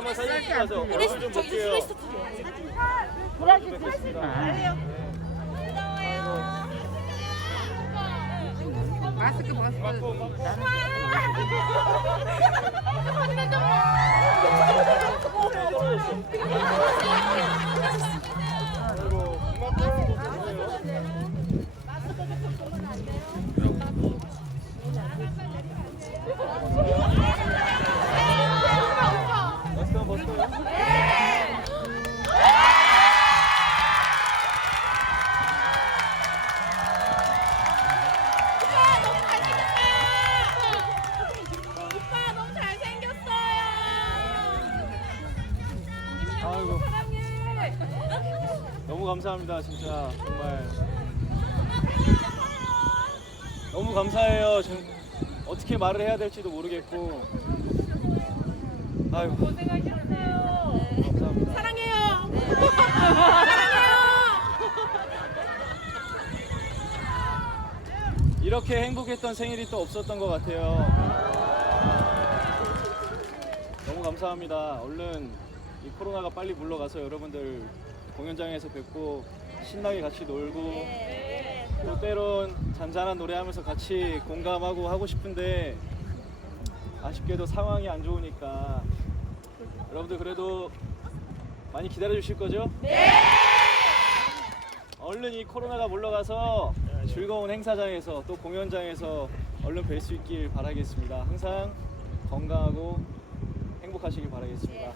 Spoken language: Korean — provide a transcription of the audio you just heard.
잠깐만 사진. 찍어서 얼굴 좀 볼게요. 보라색 네. 마스크 벗어. 아이고. 너무 감사합니다 진짜 정말 너무 감사해요. 지금 어떻게 말을 해야 될지도 모르겠고 아이고 고생하셨어요. 감사합니다. 사랑해요. 사랑해요. 이렇게 행복했던 생일이 또 없었던 것 같아요. 너무 감사합니다. 얼른 이 코로나가 빨리 물러가서 여러분들 공연장에서 뵙고 신나게 같이 놀고 또 때론 잔잔한 노래하면서 같이 공감하고 하고 싶은데 아쉽게도 상황이 안 좋으니까 여러분들 그래도 많이 기다려 주실 거죠? 네! 얼른 이 코로나가 물러가서 즐거운 행사장에서 또 공연장에서 얼른 뵐 수 있길 바라겠습니다. 항상 건강하고 행복하시길 바라겠습니다. 영